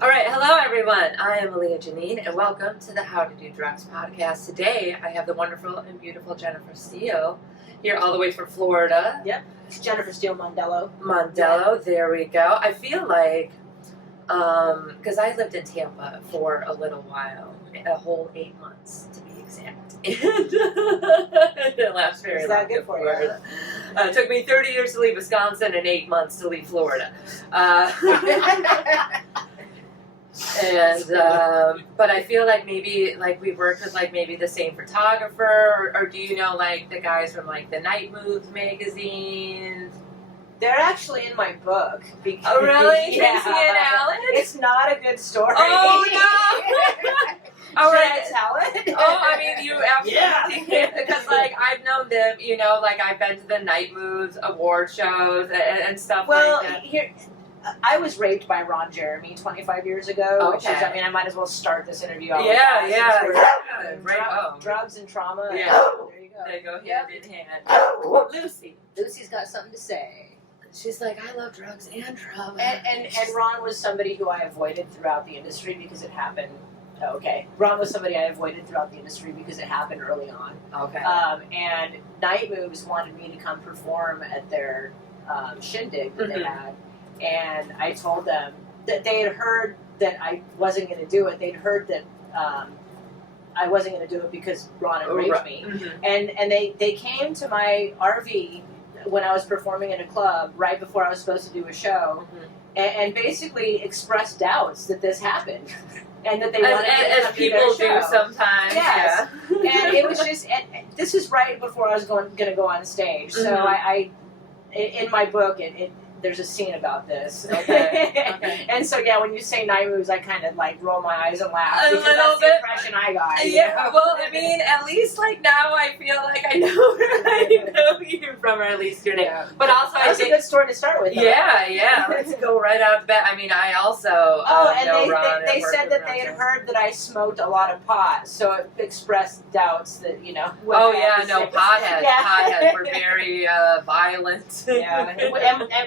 All right, hello everyone. I am Aaliyah Janine, and welcome to the How to Do Drugs podcast. Today, I have the wonderful and beautiful Jennifer Steele here, all the way from Florida. Yep, it's Jennifer Steele-Mondello. Mondello, there we go. I feel like, because I lived in Tampa for a little while, a whole 8 months to be exact. And it didn't last very long. Is that good for you? It took me 30 years to leave Wisconsin and 8 months to leave Florida. But I feel like maybe like we worked with like maybe the same photographer, or do you know like the guys from like the Night Moves magazine? They're actually in my book. Because, Oh really? Yeah. Tracy and Alan? It's not a good story. Oh no! All right. Should I tell it? Oh, I mean, you absolutely can. Because, like, I've known them, you know, like, I've been to the Night Moves award shows and stuff like that. Here, I was raped by Ron Jeremy 25 years ago. Which is, Okay. I mean, I might as well start this interview out Yeah, with yeah. that. Right. Drugs and trauma. Yeah. There you go. They go Yep. hand in hand. Lucy. Lucy's got something to say. She's like, I love drugs and trauma. And Ron was somebody who I avoided throughout the industry because it happened. Okay. Ron was somebody I avoided throughout the industry because it happened early on. Okay. And Night Moves wanted me to come perform at their shindig that they had. And I told them that they had heard that I wasn't going to do it. They'd heard that I wasn't going to do it because Ron had raped me. Mm-hmm. And they came to my RV when I was performing in a club right before I was supposed to do a show, and basically expressed doubts that this happened. And that they wanted to as people do sometimes. Yes. Yeah. And it was just, and this is right before I was going to go on stage. So I in my book, there's a scene about this. Okay. And so yeah, when you say Night Moves, I kind of like roll my eyes and laugh A because little that's bit. the impression I got. you Yeah, know? well, I mean, at least like now I feel like I know you from, or at least your name. Yeah. But also, I That's a think, good story to start with. Though. yeah, let's go right out the bat. I mean, I also And know Ron. they and worked said with that Ron they had too. heard that I smoked a lot of pot, so it expressed doubts that, you know. Oh yeah, no, potheads. Yeah. Potheads were very violent. Yeah,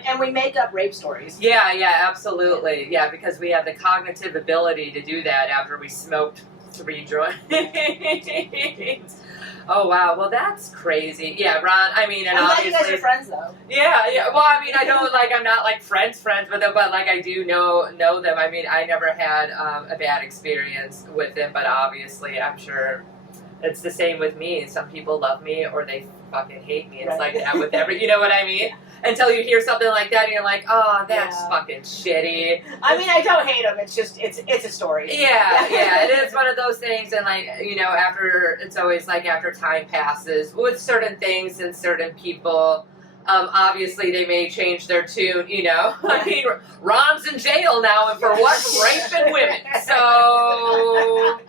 and we make up rape stories. Yeah, absolutely. Yeah, because we have the cognitive ability to do that after we smoked 3 joints. Oh wow, well that's crazy. Yeah, Ron. I mean, and I'm glad obviously, you guys are friends though. Yeah. Well, I mean, I don't like. I'm not like friends with them, but like I do know them. I mean, I never had a bad experience with them, but obviously, I'm sure it's the same with me. Some people love me or they fucking hate me. It's Right. like that with every. You know what I mean? Yeah. Until you hear something like that, and you're like, oh, that's Yeah. fucking shitty. I mean, I don't hate them. It's just it's a story. Yeah, it is one of those things, and like, you know, after, it's always like after time passes with certain things and certain people, obviously they may change their tune, you know. I mean, Ron's in jail now, and for what? Raping women. So,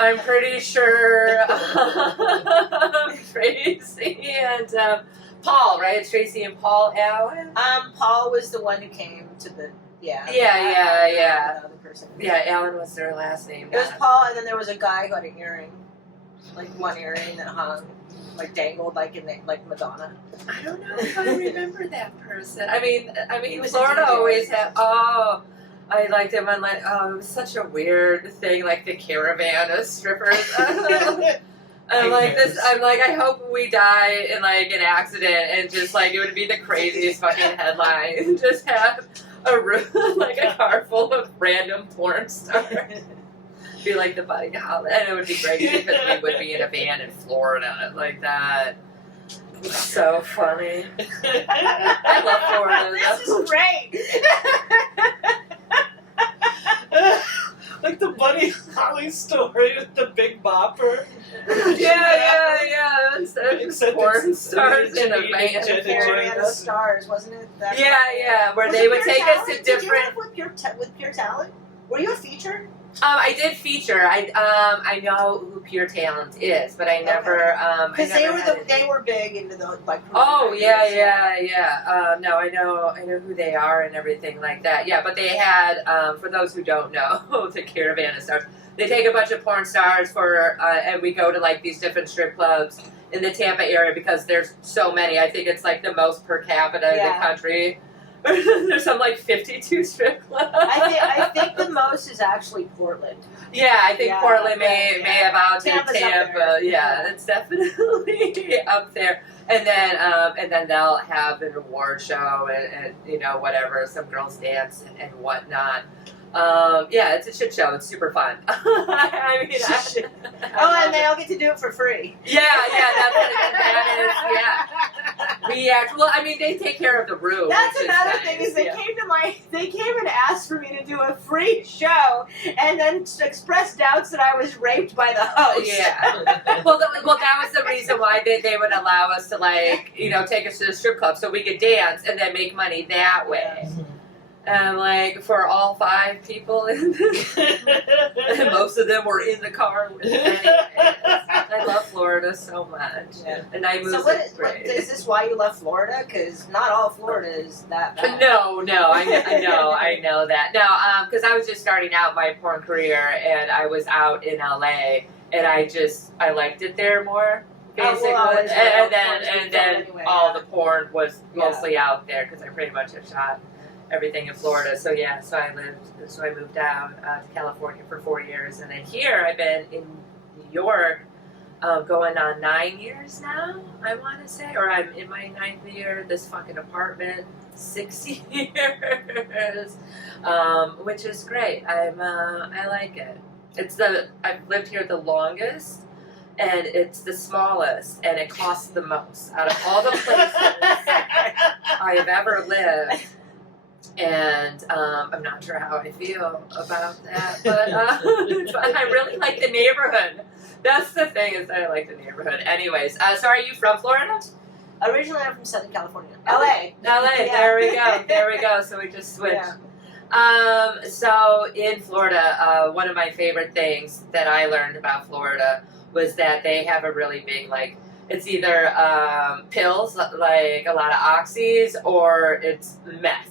I'm pretty sure Tracy and Paul, right? It's Tracy and Paul Allen? Paul was the one who came to the Yeah. the other person. Yeah, Allen was their last name. It was Paul, and then there was a guy who had an earring, like one earring that hung, like dangled, like in the, like Madonna. I don't know if I remember that person. I mean, He was Florida a DJ. always had. Oh, I liked him. I'm like, oh, it was such a weird thing, like the caravan of strippers. I'm like this. I'm like, I hope we die in like an accident, and just like it would be the craziest fucking headline. Just have a room, like a car full of random porn stars. Be like the Buddy Holly, and it would be great because we would be in a van in Florida like that. So funny. I love Florida. This is great. Like the Buddy Holly story with the Big Bopper. Yeah. Instead of Except porn it's stars in a Janine van. and Jennifer. Caravan of Stars, wasn't it? That Yeah, where Was they it would Pure take us Talent? to Did you different. have with Pure Talent? Were you a feature? I did feature. I know who Pure Talent is, but I never. Because they were big into the like. Oh yeah. No, I know who they are and everything like that. Yeah, but they had, for those who don't know, the Caravan of Stars. They take a bunch of porn stars and we go to like these different strip clubs in the Tampa area because there's so many. I think it's like the most per capita in the country. There's some like 52 strip clubs. I think the most is actually Portland. Yeah, I think Yeah, Portland may yeah. have outed Tampa's up Tampa. there. Yeah, it's definitely up there. And then they'll have an award show and you know whatever, some girls dance and whatnot. Yeah, it's a shit show. It's super fun. I mean, and they all get to do it for free. yeah, that is. We actually, well, I mean, they take care of the room. That's which another is thing nice. is they came and asked for me to do a free show, and then expressed doubts that I was raped by the host. Yeah. Well, that was the reason why they would allow us to like you know take us to the strip club so we could dance and then make money that way. And like for all 5 people in this, and most of them were in the car with me. I love Florida so much, and I moved. So is this why you left Florida? Because not all Florida is that bad. No, I know that. No, because I was just starting out my porn career, and I was out in LA, and I liked it there more. Basically, and then all the porn was mostly out there because I pretty much have shot everything in Florida. So I moved out to California for 4 years, and then here I've been in New York, going on 9 years now. I want to say, or I'm in my 9th year. This fucking apartment, 6 years, which is great. I like it. I've lived here the longest. And it's the smallest, and it costs the most out of all the places I have ever lived. And I'm not sure how I feel about that, but I really like the neighborhood. That's the thing is that I like the neighborhood. Anyways, so are you from Florida? Originally, I'm from Southern California. LA. Yeah. There we go. So we just switched. Yeah. So in Florida, one of my favorite things that I learned about Florida was that they have a really big, like, it's either pills, like a lot of oxys, or it's meth.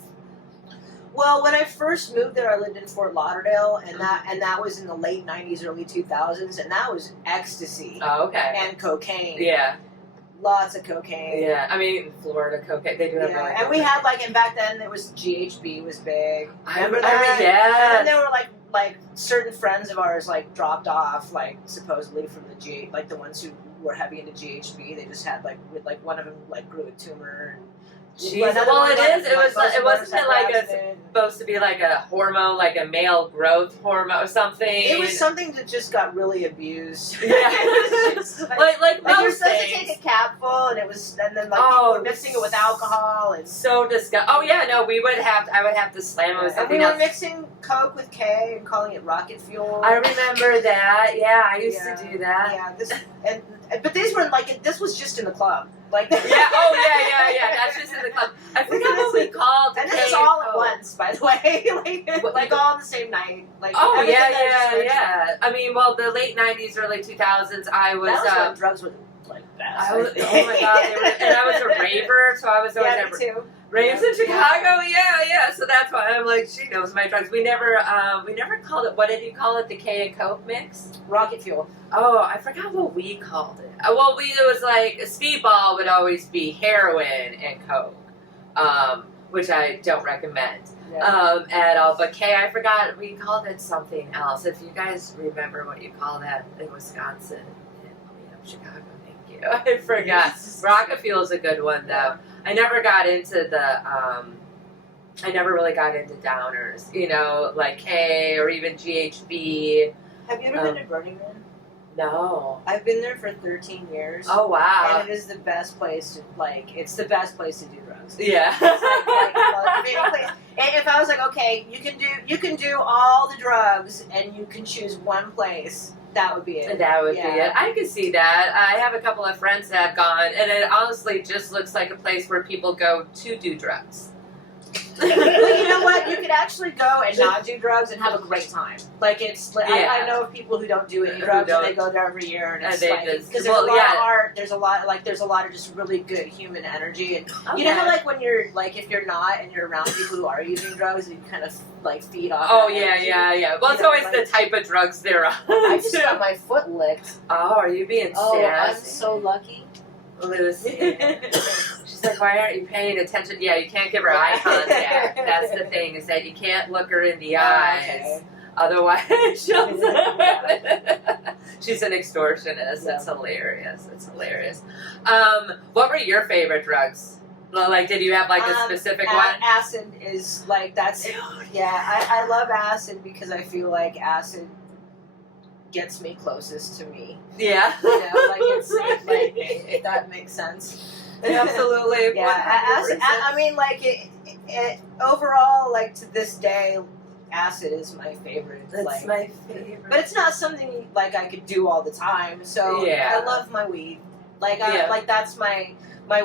Well, when I first moved there, I lived in Fort Lauderdale, and that was in the late 90s, early 2000s, and that was ecstasy. Oh, okay. And cocaine. Yeah. Lots of cocaine. Yeah, I mean, Florida cocaine, they do have really and we had, like, and back then, it was GHB was big. Remember that? Yeah. And then there were, like certain friends of ours, like, dropped off, like, supposedly from the like, the ones who were heavy into GHB, they just had, like, one of them, like, grew a tumor. Jeez, well, it wasn't like supposed to be like a hormone, like a male growth hormone or something. It was something that just got really abused. Yeah. like most you're supposed things. to take a capful, and then like people were mixing it with alcohol, and so disgusting. Oh yeah, no, I would have to slam it with something and we else. were mixing Coke with K and calling it rocket fuel. I remember that. Yeah, I used to do that. Yeah, but these were like this was just in the club. Like yeah, yeah. That's just in the club. I forgot what we called. And this is all at once, by the way. like all on the same night. Like yeah. I mean, well, the late '90s, early 2000s, I was. That was when drugs were like best. Oh my god! And I was a raver, so I was always me too. Raves in Chicago, yeah. So that's why I'm like, she knows my drugs. We never called it. What did you call it? The K and Coke mix? Rocket fuel. Oh, I forgot what we called it. Well, it was like a speedball would always be heroin and Coke, which I don't recommend at all. But K, I forgot we called it something else. If you guys remember what you call that in Wisconsin, Chicago, thank you. I forgot. Rocket fuel is a good one though. I never got into I never really got into downers, like K or even GHB. Have you ever been to Burning Man? No. I've been there for 13 years. Oh, wow. And it is the best place to, it's the best place to do drugs. Yeah. It's the favorite place. And if I was like, okay, you can do all the drugs and you can choose one place, that would be it. That would be it. I could see that. I have a couple of friends that have gone, and it honestly just looks like a place where people go to do drugs. Well, you know what? You could actually go and not do drugs and have a great time. I know of people who don't do any drugs, and they go there every year, and it's because there's a lot of art. There's a lot of just really good human energy, and you know how when you're if you're not and you're around people who are using drugs, you kind of feed off. Oh yeah. Well, it's always the type of drugs they're on. I just got my foot licked. Oh, are you being sassy? Oh, I'm so lucky. Lucy. She's like, why aren't you paying attention? Yeah, you can't give her eye contact. That's the thing, is that you can't look her in the eyes. Okay. Otherwise, she'll she's an extortionist. Yeah. It's hilarious. It's hilarious. What were your favorite drugs? Well, like, did you have like a specific one? Acid is like, that's, yeah, I love acid because I feel like acid gets me closest to me. Yeah. You know, like, it's like, if that makes sense. Absolutely. Yeah, acid, 100%. I mean, like, it overall, like, to this day, acid is my favorite. That's like, my favorite. but it's not something like I could do all the time. So Yeah. I love my weed. Like like that's my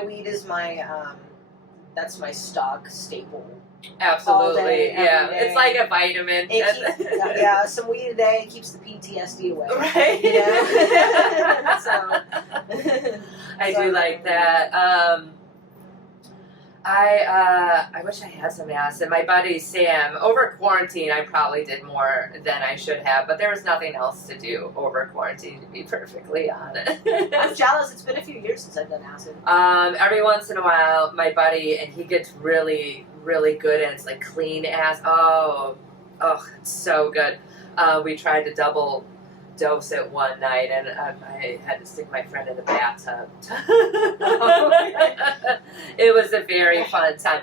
weed is my that's my stock staple. All Absolutely. day, every Yeah. day. It's like a vitamin. Yeah, some weed a day keeps the PTSD away. Right. You know? So I do like that. I wish I had some acid. My buddy Sam, over quarantine, I probably did more than I should have, but there was nothing else to do over quarantine, to be perfectly honest. I'm jealous. It's been a few years since I've done acid. Every once in a while, my buddy, and he gets really, really good at it. It's like clean acid. Oh, it's so good. We tried to double dose it one night, and I had to stick my friend in the bathtub. It was a very fun time.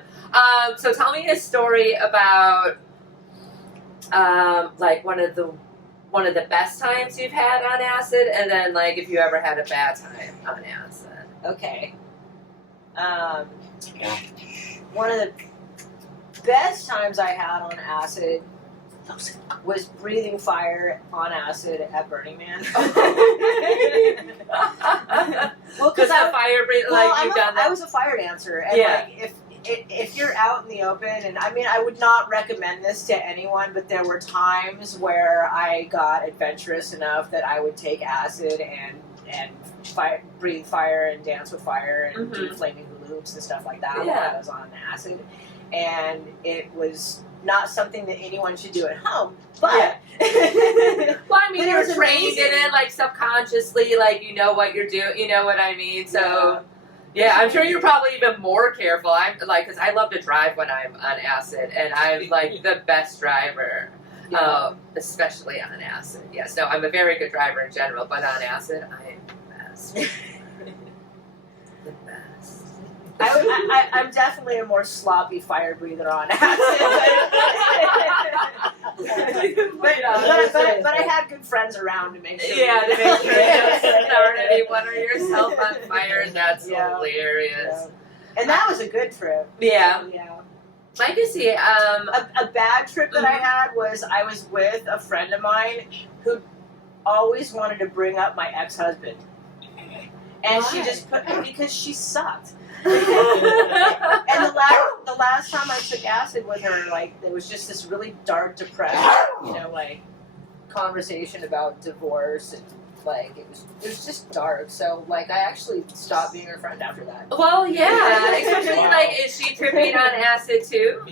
So tell me a story about like one of the best times you've had on acid, and then like if you ever had a bad time on acid. Okay. One of the best times I had on acid was breathing fire on acid at Burning Man. Well, because I was a fire dancer, and Yeah. like if you're out in the open, and I mean, I would not recommend this to anyone, but there were times where I got adventurous enough that I would take acid and breathe fire and dance with fire and do flaming hula hoops and stuff like that while I was on acid, and it was not something that anyone should do at home, but well, I mean, but it you're was trained amazing. in it, like subconsciously, like you know what you're doing. You know what I mean? So, yeah, I'm sure you're probably even more careful. I'm like, because I love to drive when I'm on acid, and I'm like the best driver, especially on acid. Yes, no, I'm a very good driver in general, but on acid, I am the best. The best. I'm definitely a more sloppy fire breather on acid. But I had good friends around to make sure. Yeah, to make sure you don't start anyone or yourself on fire. That's hilarious. Yeah. And that was a good trip. Yeah. So, yeah. I can see it. A bad trip that I had was I was with a friend of mine who always wanted to bring up my ex-husband. And Why? she just because she sucked. And the last time I took acid with her, like, there was just this really dark, depressed, like, conversation about divorce, and like it was just dark. So like I actually stopped being her friend after that. Well, yeah, especially Wow. like, is she tripping on acid too?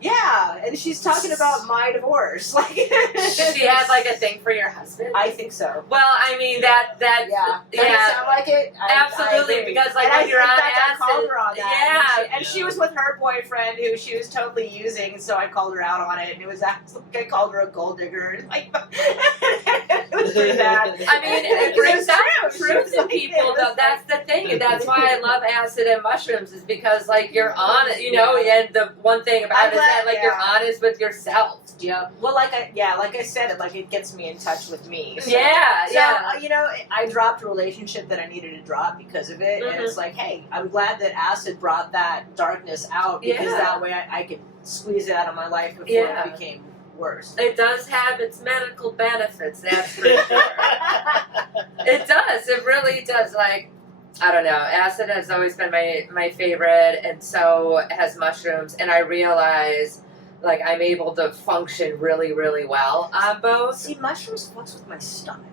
Yeah, and she's talking about my divorce. Like She had like a thing for your husband. I think so. Well, I mean that Yeah. Does it sound like it? I Absolutely, agree. because like And when you're on in fact, acid, I called her on that. yeah, And she was with her boyfriend, who she was totally using. So I called her out on it, and it was actually, I called her a gold digger. Like, it was pretty bad. I mean, it brings out truth in people, though. That's the thing. That's why I love acid and mushrooms, is because, like, you're honest, and the one thing about it is that, like, you're honest with yourself. Yeah. Well, like I said, it gets me in touch with me. So, Yeah. I dropped a relationship that I needed to drop because of it, and it's like, hey, I'm glad that acid brought that darkness out, because that way I could squeeze it out of my life before it became worse. It does have its medical benefits, that's for sure. It does. It really does. Like, I don't know. Acid has always been my favorite, and so has mushrooms. And I realize, like, I'm able to function really, really well on both. See, mushrooms fucks with my stomach.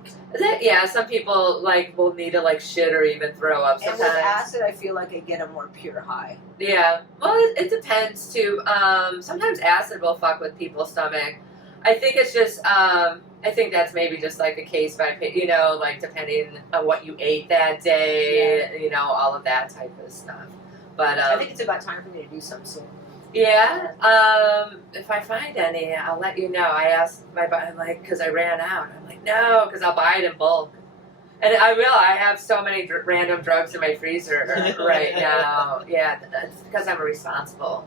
Yeah, some people, like, will need to, like, shit or even throw up sometimes. And with acid, I feel like I get a more pure high. Yeah. Well, it depends, too. Sometimes acid will fuck with people's stomach. I think it's just, I think that's maybe just, like, a case by, like, depending on what you ate that day, all of that type of stuff. But I think it's about time for me to do something soon. yeah. If I find any, I'll let you know. I asked my I'm like, because I ran out. I'm like, no, because I'll buy it in bulk. And I will. I have so many random drugs in my freezer right now. Yeah, that's because I'm a responsible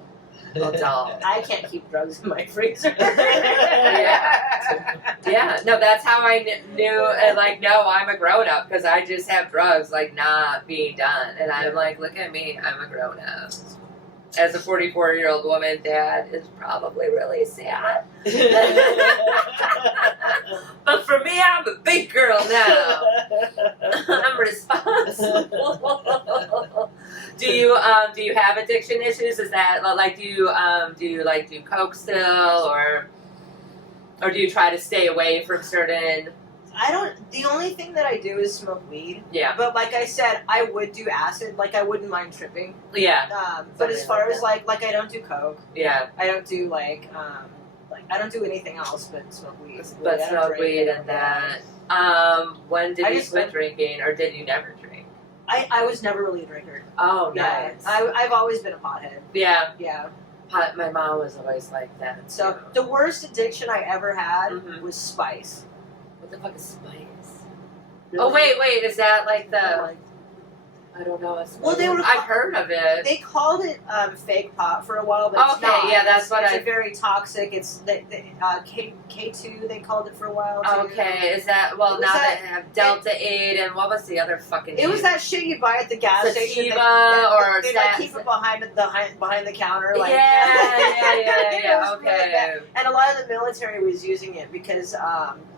adult. I can't keep drugs in my freezer. Yeah. No, that's how I knew. And like, no, I'm a grown up because I just have drugs like not being done. And I'm like, look at me, I'm a grown up. As a 44-year-old woman, Dad is probably really sad. But for me, I'm a big girl now. I'm responsible. Do you have addiction issues? Is that like do you do coke still, or do you try to stay away from certain? I don't. The only thing that I do is smoke weed. Yeah. But like I said, I would do acid. Like I wouldn't mind tripping. Yeah. But as far as like I don't do coke. Yeah. I don't do like I don't do anything else but smoke weed. But smoke weed and that. When did you quit drinking, or did you never drink? I was never really a drinker. Oh, yeah. nice. I've always been a pothead. Yeah. Yeah. My mom was always like that. So too. the worst addiction I ever had was spice. What the fuck is spice? Really? Oh wait, is that like the? I don't know. Well, I've heard of it. They called it fake pot for a while, but it's not. Yeah, that's what it's a very toxic. It's K2. They called it for a while. Too. Okay, is that now they have Delta 8 and what was the other fucking? It was that shit you buy at the gas station. They like keep it behind the counter. Like, yeah. Okay. Really, and a lot of the military was using it because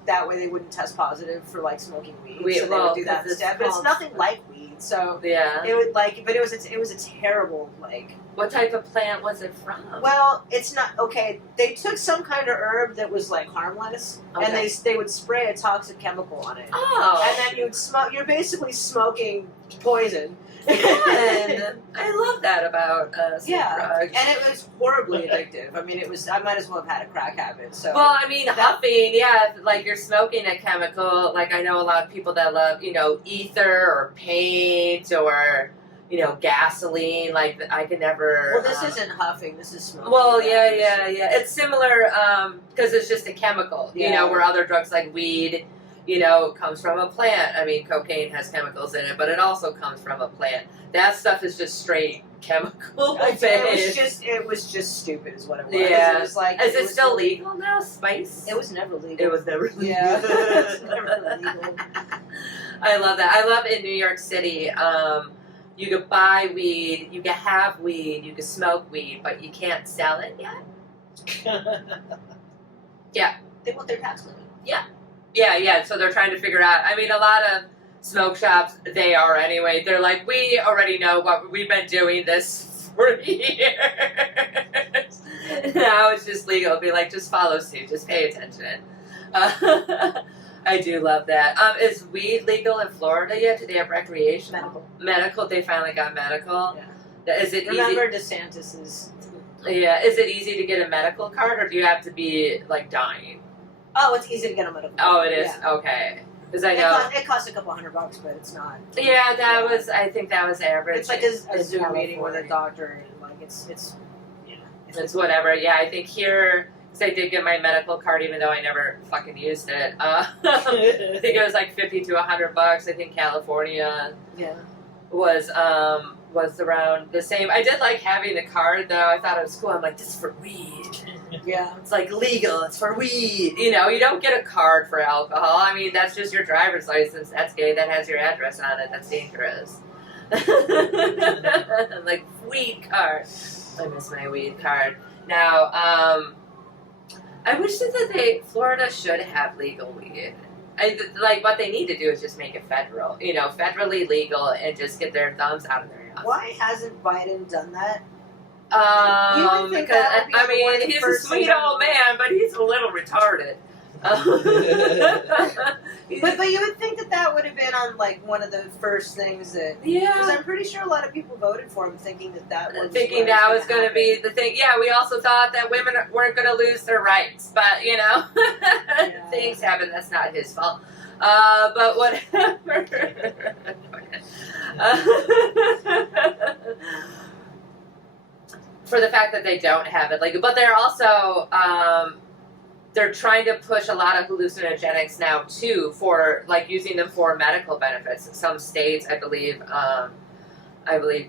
that way they wouldn't test positive for like smoking weed. So they would do that instead. But it's nothing like weed. So yeah, it would but it was a terrible like. What type of plant was it from? Well, it's not okay. They took some kind of herb that was like harmless, and they would spray a toxic chemical on it. Oh, and then you'd smoke. You're basically smoking poison. I love that about drugs. And it was horribly addictive. I mean, I might as well have had a crack habit. So. Well, I mean, huffing, yeah, like you're smoking a chemical. Like I know a lot of people that love, ether or paint or, gasoline. Like I could never. Well, this isn't huffing. This is smoking. Well, yeah. It's similar because it's just a chemical. Where other drugs like weed. Comes from a plant. I mean, cocaine has chemicals in it, but it also comes from a plant. That stuff is just straight chemical. It was just stupid, is what it was. Yeah. It was like, is it still legal now? Spice? It was never legal. It was never legal. Yeah. It was never legal. I love that. I love in New York City. You could buy weed, you could have weed, you could smoke weed, but you can't sell it yet. Yeah. They want their tax limit. Yeah, so they're trying to figure out, I mean, a lot of smoke shops, they are anyway, they're like, we already know what, we've been doing this for years. Now it's just legal, be like, just follow suit, just pay attention. I do love that. Is weed legal in Florida yet? Do they have recreational? Medical, they finally got medical? Yeah. Is it Remember easy? DeSantis is... Yeah, is it easy to get a medical card, or do you have to be, like, dying? Oh, it's easy to get a medical card. Oh, it is? Yeah. Okay. Because I know... It costs a couple $100, but it's not... Yeah, I think that was average. It's like a Zoom meeting with a doctor, and, like, it's whatever. Yeah, I think here... Because I did get my medical card, even though I never fucking used it. I think it was like $50 to $100. I think California was around the same. I did like having the card, though. I thought it was cool. I'm like, this is for weed. Yeah. It's like legal. It's for weed. You don't get a card for alcohol. I mean, that's just your driver's license. That's gay. That has your address on it. That's dangerous. Like, weed card. I miss my weed card. Now, I wish that Florida should have legal weed. Like, what they need to do is just make it federal. Federally legal and just get their thumbs out of their ass. Why hasn't Biden done that? You don't think that? I mean, he's a sweet old man, but he's a little retarded. But you would think that would have been on like one of the first things that. Yeah. Because I'm pretty sure a lot of people voted for him, thinking that was. Thinking that was going to be the thing. Yeah, we also thought that women weren't going to lose their rights, but things happen. That's not his fault. But whatever. for the fact that they don't have it, like, but they're also they're trying to push a lot of hallucinogenics now too, for like using them for medical benefits. In some states, I believe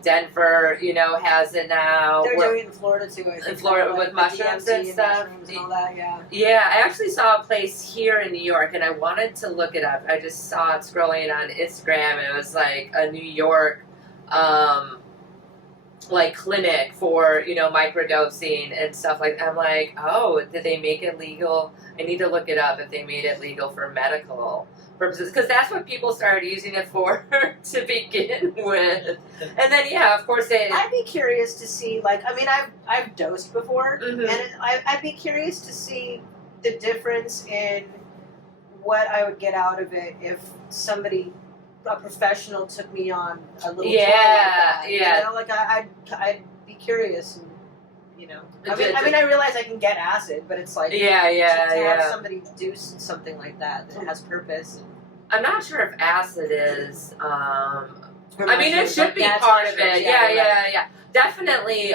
Denver, has it now. They're doing it in Florida too. I think, In Florida with the mushrooms DMT and stuff. mushrooms and all that, yeah. Yeah, I actually saw a place here in New York, and I wanted to look it up. I just saw it scrolling on Instagram, and it was like a New York, like clinic for microdosing and stuff like that. I'm like, oh, did they make it legal? I need to look it up if they made it legal for medical purposes, because that's what people started using it for to begin with. And then of course I'd be curious to see, like, I mean, I've dosed before, Mhm. and I'd be curious to see the difference in what I would get out of it if a professional took me on a little tour like that. Like I'd be curious, and I mean, I realize I can get acid, but it's like to have somebody do something like that has purpose. I'm not sure if acid is. I mean, it mushrooms, should like be that's part of mushrooms, it. Yeah. Definitely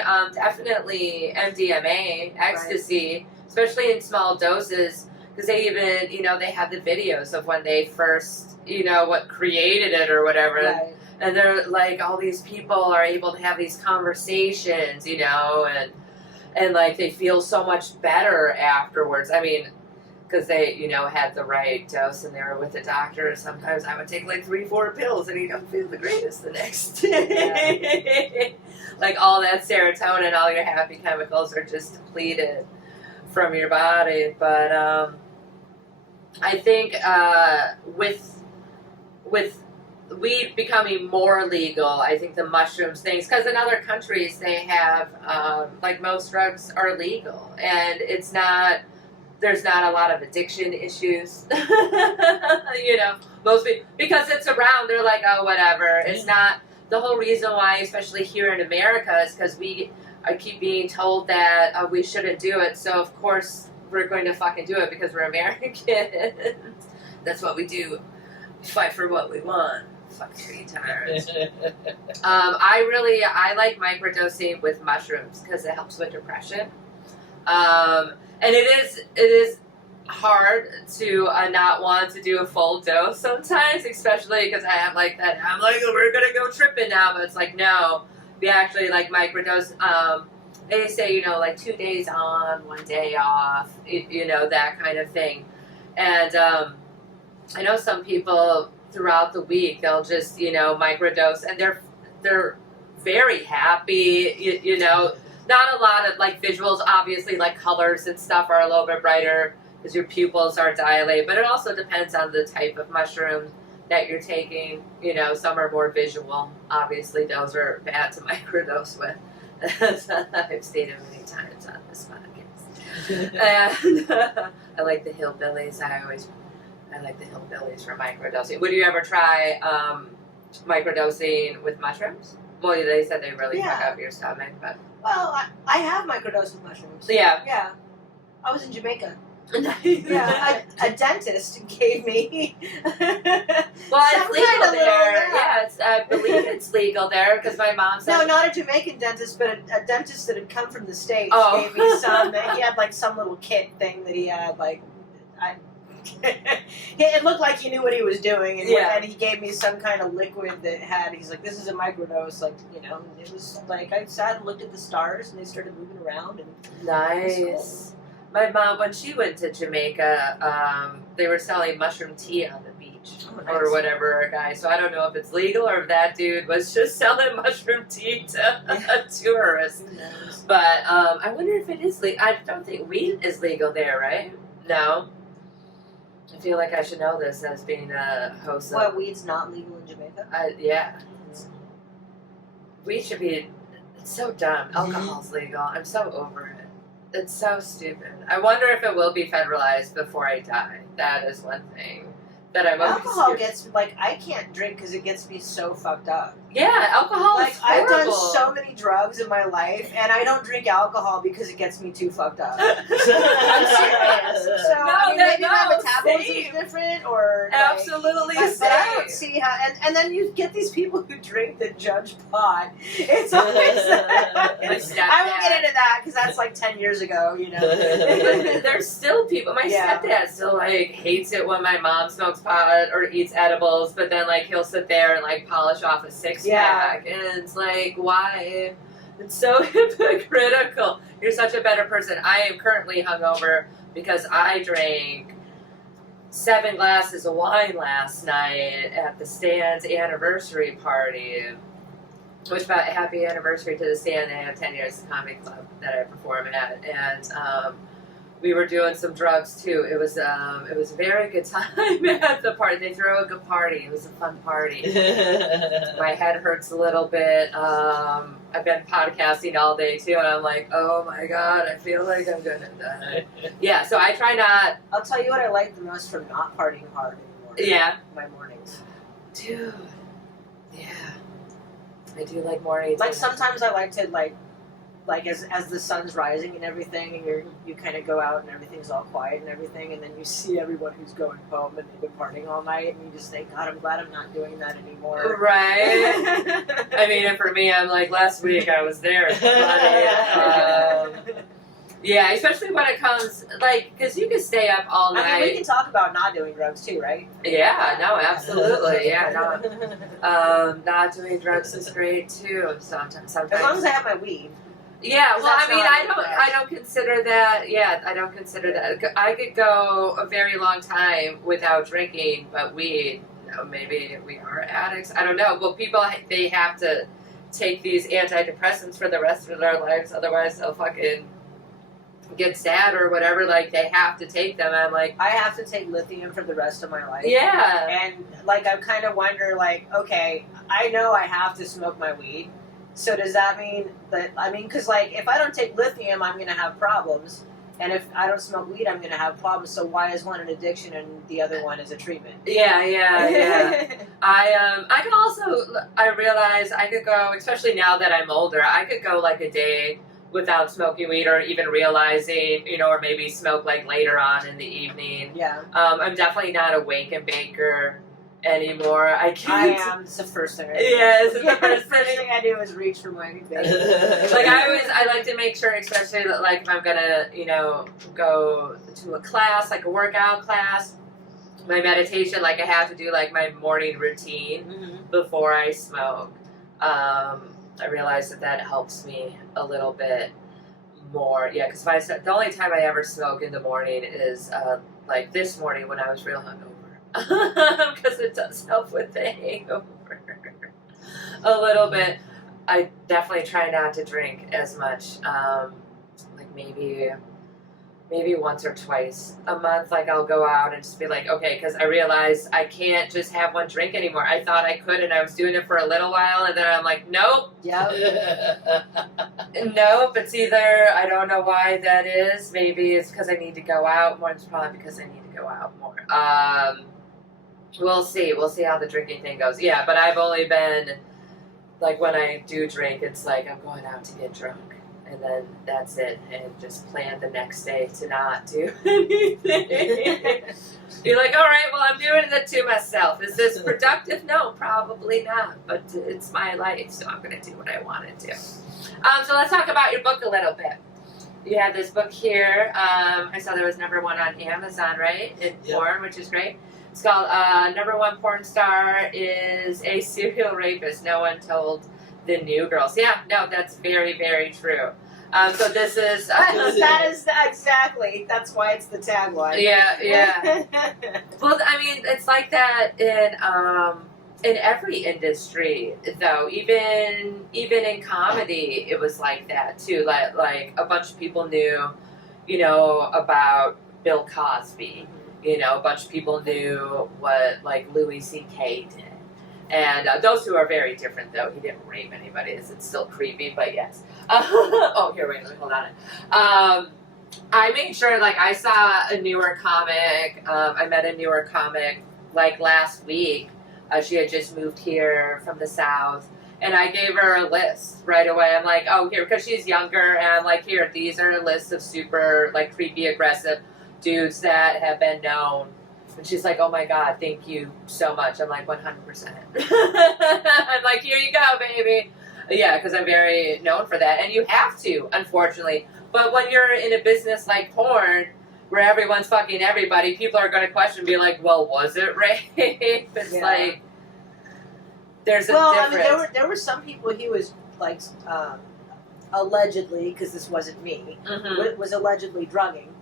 MDMA, ecstasy, especially in small doses, because they even, they have the videos of when they first, what created it or whatever. Right. And they're like, all these people are able to have these conversations, and like they feel so much better afterwards. I mean, because they, had the right dose and they were with the doctor. Sometimes I would take like 3-4 pills and you don't feel the greatest the next day. Like all that serotonin, all your happy chemicals are just depleted from your body. But I think with weed becoming more legal, I think the mushrooms things, because in other countries they have, like most drugs are legal, and there's not a lot of addiction issues, most people, because it's around, they're like, oh, whatever. It's not, the whole reason why, especially here in America, is because I keep being told that we shouldn't do it, so of course we're going to fucking do it because we're Americans. That's what we do. We fight for what we want. Fucking retards. I like microdosing with mushrooms because it helps with depression. And it is hard to not want to do a full dose sometimes, especially because I have like that. I'm like, oh, we're gonna go tripping now, but it's like, no, we actually like microdose. They say, like 2 days on, 1 day off, that kind of thing. And I know some people throughout the week they'll just microdose, and they're very happy. Not a lot of like visuals, obviously, like colors and stuff are a little bit brighter because your pupils are dilated, but it also depends on the type of mushroom that you're taking. Some are more visual. Obviously, those are bad to microdose with. I've stated many times on this podcast. And I like the hillbillies. I like the hillbillies for microdosing. Would you ever try microdosing with mushrooms? Well, they said they really fuck up your stomach, but... Well, I have microdosed with mushrooms. Yeah. Yeah. I was in Jamaica. Yeah. A dentist gave me. Well, it's legal there. I believe it's legal there because my mom said. No, not a Jamaican dentist, but a dentist that had come from the States Oh. gave me some. He had like some little kit thing that he had. It looked like he knew what he was doing, and he gave me some kind of liquid that had. He's like, "This is a microdose," and it was like I sat and looked at the stars, and they started moving around. And Nice. My mom, when she went to Jamaica, they were selling mushroom tea on the beach or whatever, a guy. So I don't know if it's legal or if that dude was just selling mushroom tea to tourists. Who knows? But I wonder if it is legal. I don't think weed is legal there, right? No. I feel like I should know this as being a host of... What, weed's not legal in Jamaica? Yeah. Weed should be... It's so dumb. Alcohol's legal. I'm so over it. It's so stupid. I wonder if it will be federalized before I die. That is one thing. that I'm always Alcohol here. gets like I can't drink because it gets me so fucked up. Yeah, alcohol Like is I've horrible. done so many drugs in my life, and I don't drink alcohol because it gets me too fucked up. I'm serious. So I mean, maybe my metabolism is different, or like, Absolutely but I don't same. see how. And then you get these people who drink that judge pot. It's always that. My stepdad. I won't get into that because that's like 10 years ago. You know. But there's still people. My Yeah. stepdad still like hates it when my mom smokes pot or eats edibles, but then like he'll sit there and like polish off a 6-pack, and it's like, why? It's so hypocritical. You're such a better person. I am currently hungover because I drank 7 glasses of wine last night at the Stand's anniversary party. Which, about happy anniversary to the Stand. They have 10 years of comedy club that I perform at, and we were doing some drugs too. It was a very good time at the party. They throw a good party. It was a fun party. My head hurts a little bit. I've been podcasting all day too, and I'm like, oh my god, I feel like I'm gonna die. Yeah, so I try not. I'll tell you what I like the most from not partying hard anymore. Yeah, My mornings. dude. Yeah, I do like mornings. Like sometimes I like to like as the sun's rising and everything, and you kind of go out and everything's all quiet and everything, and then you see everyone who's going home and they've been partying all night, and you just think, God, I'm glad I'm not doing that anymore. Right. I mean, and for me, I'm like, last week I was there. Yeah, especially when it comes, like, because you can stay up all night. I mean, we can talk about not doing drugs too, right? Yeah, no, absolutely. Yeah, no. Not doing drugs is great too. Sometimes. As long as I have my weed. Yeah, well, That's I mean, not I don't consider that. Yeah, I don't consider that. I could go a very long time without drinking, but weed. You know, maybe we are addicts. I don't know. Well, people they have to take these antidepressants for the rest of their lives, otherwise they'll fucking get sad or whatever. Like they have to take them. I'm like, I have to take lithium for the rest of my life. yeah, And like I kind of wonder, like, okay, I know I have to smoke my weed. So does that mean that, I mean, because like if I don't take lithium, I'm going to have problems. And if I don't smoke weed, I'm going to have problems. So why is one an addiction and the other one is a treatment? yeah. I could also, I realize I could go, especially now that I'm older, I could go like a day without smoking weed or even realizing, you know, or maybe smoke like later on in the evening. Yeah. I'm definitely not a wake and baker anymore. I I can't. am. It's the first thing I do. Yes, it's the Yeah, first first thing. thing I do is reach for my bacon. Like I like to make sure, especially that like if I'm gonna, you know, go to a class, like a workout class, my meditation, like I have to do like my morning routine Mm-hmm. before I smoke. I realize that helps me a little bit more. Yeah, because the only time I ever smoke in the morning is like this morning when I was real hungover. Because it does help with the hangover a little bit. I definitely try not to drink as much. Like maybe once or twice a month. Like I'll go out and just be like, okay, because I realize I can't just have one drink anymore. I thought I could, and I was doing it for a little while, and then I'm like, nope, Yep. nope. It's either I don't know why that is. Maybe it's because I need to go out more. It's probably because I need to go out more. We'll see. We'll see how the drinking thing goes. Yeah, but I've only been, like, when I do drink, it's like I'm going out to get drunk. And then that's it. And just plan the next day to not do anything. You're like, all right, well, I'm doing it to myself. Is this productive? No, probably not. But it's my life, so I'm going to do what I want to do. So let's talk about your book a little bit. You have this book here. I saw there was #1 on Amazon, right? In porn, which is great. It's called #1 Porn Star is a Serial Rapist. No one told the new girls. Yeah, no, that's very, very true. So this is... that is exactly. That's why it's the tagline. Yeah. Well, I mean, it's like that in every industry, though. Even in comedy, it was like that too. Like a bunch of people knew, you know, about Bill Cosby. You know, a bunch of people knew what like Louis C.K. did. And those two are very different, though. He didn't rape anybody. It's still creepy, but yes. Oh, here, wait, hold on. I made sure, like, I saw a newer comic. I met a newer comic like last week. She had just moved here from the South. And I gave her a list right away. I'm like, oh, here, because she's younger. And I'm like, here, these are lists of super, like, creepy, aggressive dudes that have been known. And she's like, oh, my God, thank you so much. I'm like, 100%. I'm like, here you go, baby. Yeah, because I'm very known for that. And you have to, unfortunately. But when you're in a business like porn, where everyone's fucking everybody, people are going to question and be like, well, was it rape? It's like, there's a difference. I mean, there were some people he was, like, allegedly, because this wasn't me, was allegedly drugging.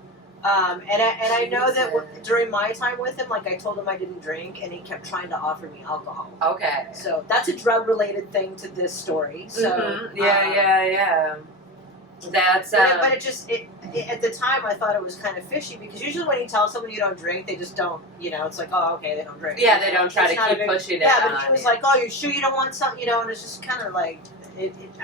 And I know that during my time with him, like, I told him I didn't drink, and he kept trying to offer me alcohol. Okay. So that's a drug-related thing to this story. So yeah. That's but it just at the time I thought it was kind of fishy, because usually when you tell someone you don't drink, they just don't. You know, it's like, oh, okay, they don't drink. Yeah, they don't try to keep pushing it. Yeah, but he was like, oh, you're sure you don't want some? You know, and it's just kind of like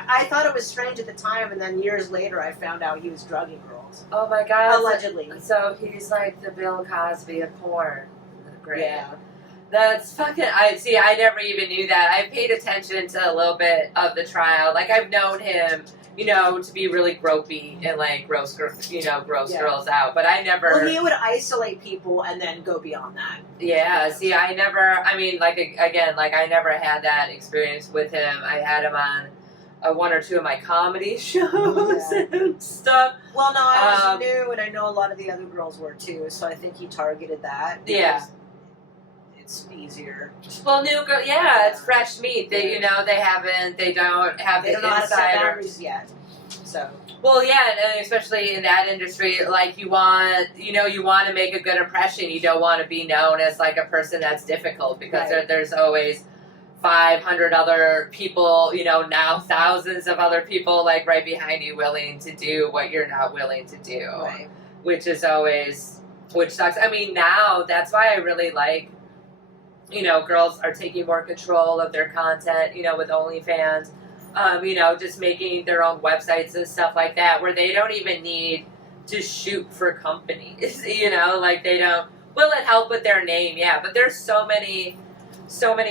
I thought it was strange at the time, and then years later I found out he was drugging girls. Oh my God! Allegedly. So he's like the Bill Cosby of porn. Great. Yeah. That's fucking. I never even knew that. I paid attention to a little bit of the trial. Like, I've known him, you know, to be really gropey and like gross girls out. But I never. Well, he would isolate people and then go beyond that. Yeah. See, I never. I mean, like, again, like, I never had that experience with him. I had him on one or two of my comedy shows and stuff. Well, no, I was new, and I know a lot of the other girls were too. So I think he targeted that. Yeah. It's easier. Well, new girl, it's fresh meat. They, you know, they don't have they the don't know how to set insider. boundaries yet. So. Well, yeah, and especially in that industry, like, you want to make a good impression. You don't want to be known as like a person that's difficult, because there's always 500 other people, you know, now thousands of other people like right behind you willing to do what you're not willing to do, which sucks. I mean, now that's why I really like, you know, girls are taking more control of their content, you know, with OnlyFans, you know, just making their own websites and stuff like that, where they don't even need to shoot for companies, you know, like, they don't. Will it help with their name? Yeah, but there's so many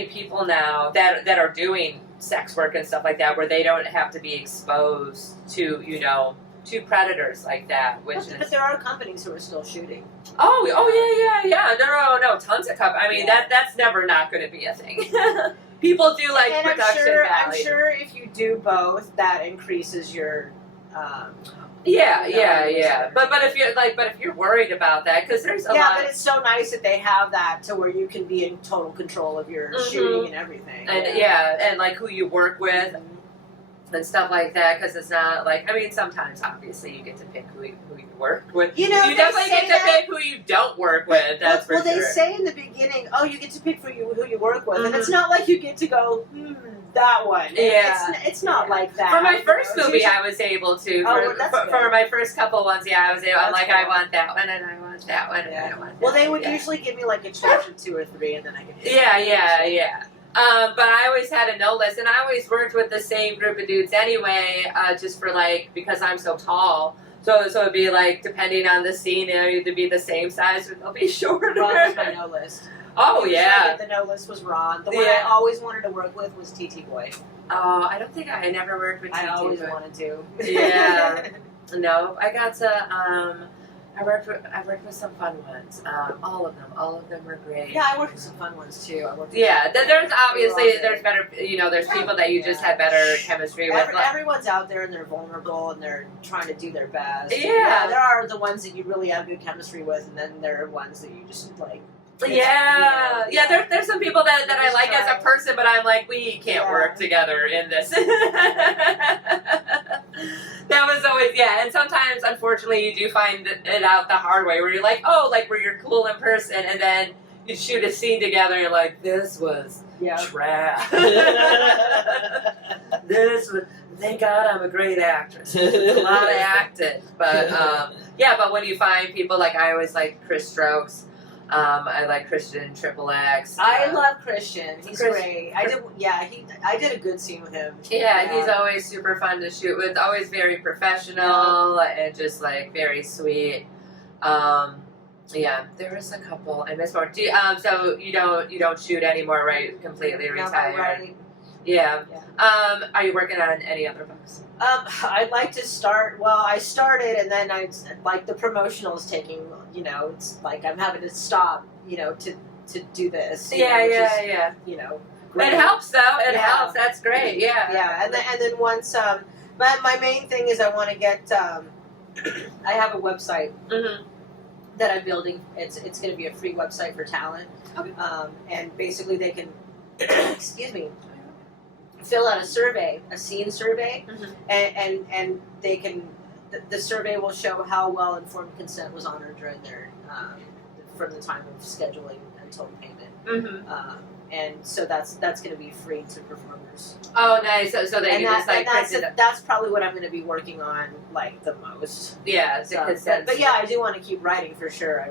people now that are doing sex work and stuff like that, where they don't have to be exposed to, you know, to predators like that. But there are companies who are still shooting. Oh yeah. No, tons of companies. I mean, that's never not going to be a thing. People do like and production value. I'm sure if you do both, that increases your. Yeah. But if you're worried about that, because there's a lot. Yeah, but it's so nice that they have that to where you can be in total control of your shooting and everything. And and like who you work with and stuff like that, because it's not like, I mean, sometimes obviously you get to pick who you work with. You know, you definitely get to pick who you don't work with. That's for sure. Well, they say in the beginning, oh, you get to pick who you work with, and it's not like you get to go, that one. Yeah, it's not like that. For my first movie, I was able to. For my first couple ones, I was able. I'm like, I want that one, and I want that one, and I want that. Well, they would usually give me like a choice of 2 or 3, and then I could. Yeah. But I always had a no list, and I always worked with the same group of dudes anyway, just for like, because I'm so tall. So it'd be like, depending on the scene, it'll either be the same size or they'll be shorter. Ron was my no list. Oh, yeah. The no list was Ron. The one I always wanted to work with was TT Boy. Oh, I don't think I never worked with TT Boy. I always wanted to. Yeah. No, I got to, I worked with some fun ones. All of them were great. Yeah, I worked with some fun ones too. There's obviously there's better, you know, there's people that you just had better chemistry with. Everyone's out there and they're vulnerable and they're trying to do their best. Yeah, there are the ones that you really have good chemistry with, and then there are ones that you just like. There's some people that I like as a person, but I'm like, we can't work together in this. That was always, and sometimes, unfortunately, you do find it out the hard way, where you're like, where you're cool in person, and then you shoot a scene together, and you're like, this was trash. Thank God I'm a great actress. It's a lot of acting. But, but when you find people, like, I always like Chris Strokes. I like Christian XXX. I love Christian. He's great. I did a good scene with him. Yeah, he's always super fun to shoot with. Always very professional and just like very sweet. Yeah, there was a couple I missed more. Do you, so you don't shoot anymore, right? Completely retired. Right. Yeah. Yeah. Are you working on any other books? I'd like to start. Well, I started, and then I like the promotional is taking. It's like I'm having to stop. To do this. Yeah. Great. It helps though. It Yeah. helps. That's great. Yeah. Yeah, and then once my main thing is I want to get. I have a website Mm-hmm. that I'm building. It's going to be a free website for talent. Okay. And basically they can, excuse me, fill out a survey, a scene survey, Mhm. and they can. The survey will show how well informed consent was honored during their from the time of scheduling until payment. Mm-hmm. And so that's going to be free to performers. Oh, nice. So they And can just like that's, print it up. that's probably what I'm going to be working on like the most. Yeah, the So, consent. but yeah, I do want to keep writing for sure.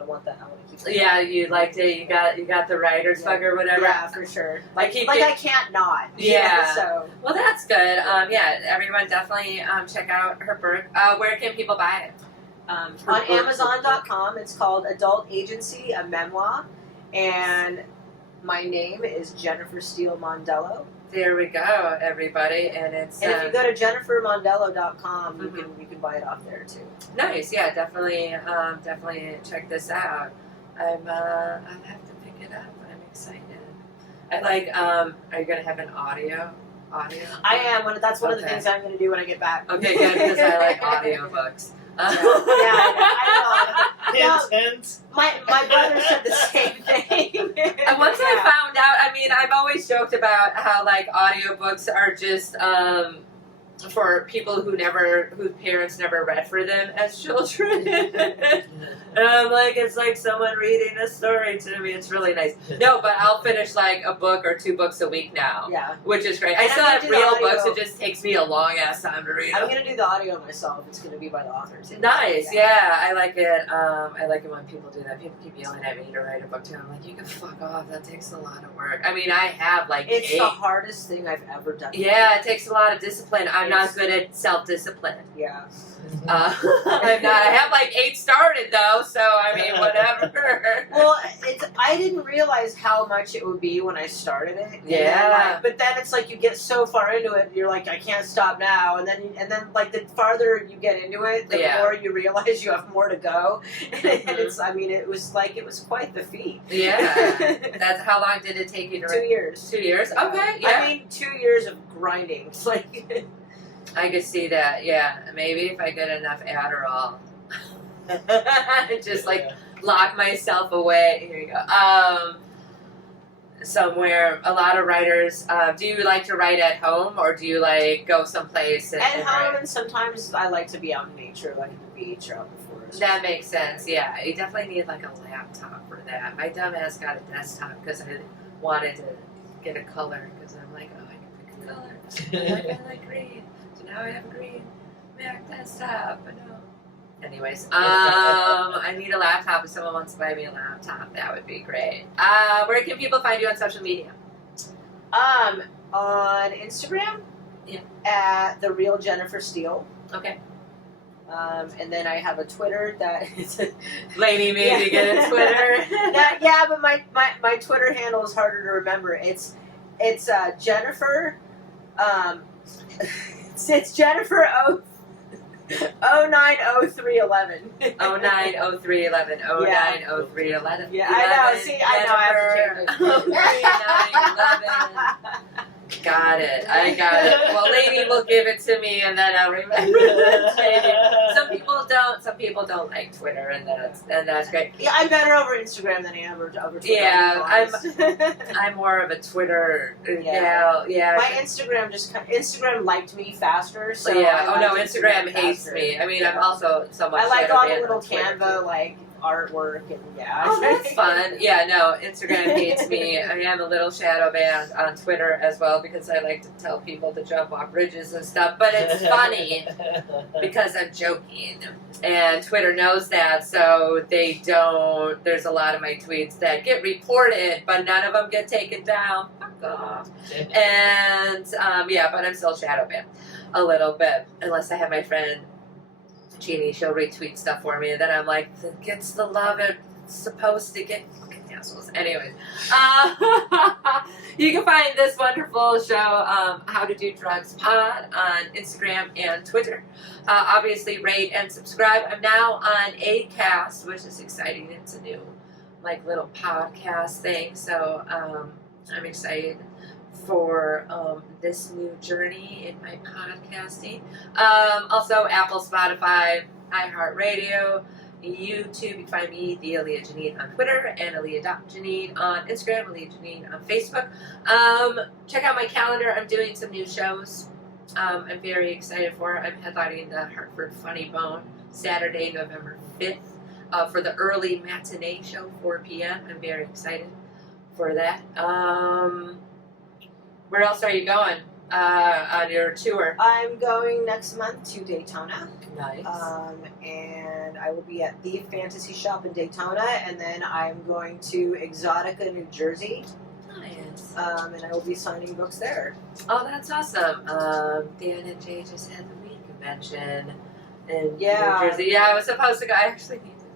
I want that. I want to keep. Writing. Yeah, you like to. You got the writer's Yeah. bug or whatever. Yeah, for sure. Like keep I it- can't not. Yeah. So Well, that's good. Yeah, everyone definitely check out her book. Where can people buy it? on Amazon.com, it's called Adult Agency, a Memoir, and my name is Jennifer Steele-Mondello. There we go, everybody, and it's And if you go to jennifermondello.com, Mhm. you can buy it off there too. nice. Yeah, definitely check this out. I'll have to pick it up. I'm excited. I like. Are you gonna have an audio? I am. That's one of the Okay. things I'm going to do when I get back. Okay, good because I like audiobooks. Yeah, Intense. My brother said the same thing. And once I found out, I mean, I've always joked about how like audiobooks are just for people whose parents never read for them as children. And I'm like, it's like someone reading a story to me. It's really nice. No, but I'll finish like a book or 2 books a week now, Yeah. which is great. I And still I'm have gonna do real the audio. books. It just takes me a long ass time to read I'm them. going to do the audio myself. It's going to be by the author too. Nice, yeah, I like it. I like it when people do that. People keep yelling at me to write a book too. I'm like, you can fuck off. That takes a lot of work. I mean, I have like It's 8. the hardest thing I've ever done. Yeah, it takes a lot of discipline. I'm not It's- good at self-discipline. Yeah. I'm not. I have like 8 started though, so I mean, whatever. Well, I didn't realize how much it would be when I started it. And Yeah. but then it's like you get so far into it, you're like, I can't stop now. And then like the farther you get into it, the Yeah. more you realize you have more to go. And it's, I mean, it was quite the feat. Yeah. That's how long did it take you to 2 write? years. 2 years. Okay. Yeah. I mean, 2 years of grinding. It's like. I could see that. Yeah. Maybe if I get enough Adderall, just like. Lock myself away. Here you go. Somewhere. A lot of writers. Do you like to write at home, or do you like go someplace and At home, write? and sometimes I like to be out in nature, like at the beach or out in the forest. That makes sense. Yeah, you definitely need like a laptop for that. My dumbass got a desktop because I wanted to get a color because I'm like, oh, I can pick a color. I like green, so now I have a green Mac desktop. But no. Anyways, I need a laptop. If someone wants to buy me a laptop, that would be great. Where can people find you on social media? On Instagram, Yeah. at the real Jennifer Steele. Okay. And then I have a Twitter that is Lady made me get a Twitter. yeah, but my Twitter handle is harder to remember. It's Jennifer. It's Jennifer 090311. 090311. 090311. Yeah, I know. See, I know. I have to change it. 0911. Got it. I got it. Well, Lady will give it to me, and then I'll remember to change it. Some people don't like Twitter, and that's great. Yeah, I'm better over Instagram than I am over Twitter. Yeah, I'm. I'm more of a Twitter Yeah. gal. Yeah. My Instagram liked me faster. So yeah. I Oh no, liked Instagram hates faster. me. I mean, Yeah. I'm also somewhat. I like shadow all the banned little on Twitter, Canva too. like artwork and yeah. Oh, that's fun. Yeah, no, Instagram hates me. I am a little shadow banned on Twitter as well because I like to tell people to jump off bridges and stuff. But it's funny because I'm joking. And Twitter knows that, so they don't. There's a lot of my tweets that get reported, but none of them get taken down. Fuck off. And, yeah, but I'm still shadow banned a little bit. Unless I have my friend Jeannie, she'll retweet stuff for me, and then I'm like, it gets the love it's supposed to get. Fucking assholes. Anyways, you can find this wonderful show, How to Do Drugs Pod, on Instagram and Twitter. Obviously, rate and subscribe. I'm now on Acast, which is exciting. It's a new, like, little podcast thing. So I'm excited for this new journey in my podcasting. Also, Apple, Spotify, iHeartRadio, YouTube. You can find me, the Aaliyah Janine, on Twitter, and Aaliyah.Janine on Instagram, Aaliyah Janine on Facebook. Check out my calendar. I'm doing some new shows. I'm very excited for it. I'm headlining the Hartford Funny Bone Saturday, November 5th, for the early matinee show, 4 p.m. I'm very excited for that. Where else are you going on your tour? I'm going next month to Daytona. Nice. And I will be at the Fantasy Shop in Daytona, and then I'm going to Exotica, New Jersey. Nice. And I will be signing books there. Oh, that's awesome. Dan and Jay just had the weed convention in Yeah. New Jersey. Yeah, I was supposed to go. I actually need to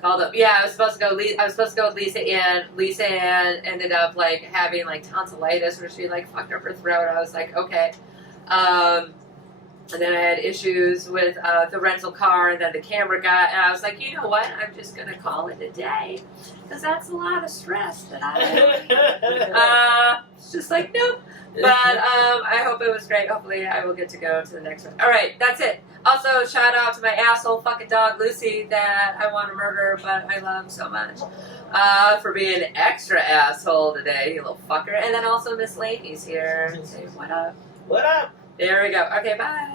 call up. Yeah, I was supposed to go. I was supposed to go with Lisa Ann. Lisa Ann ended up like having like tonsillitis, where she like fucked up her throat. I was like, okay. And then I had issues with the rental car, and then the camera got, and I was like, you know what? I'm just going to call it a day, because that's a lot of stress that I it's just like, nope. But I hope it was great. Hopefully I will get to go to the next one. All right, that's it. Also, shout out to my asshole fucking dog, Lucy, that I want to murder, but I love so much, for being an extra asshole today, you little fucker. And then also Miss Laney's here. Say what up. What up? There we go. Okay, bye.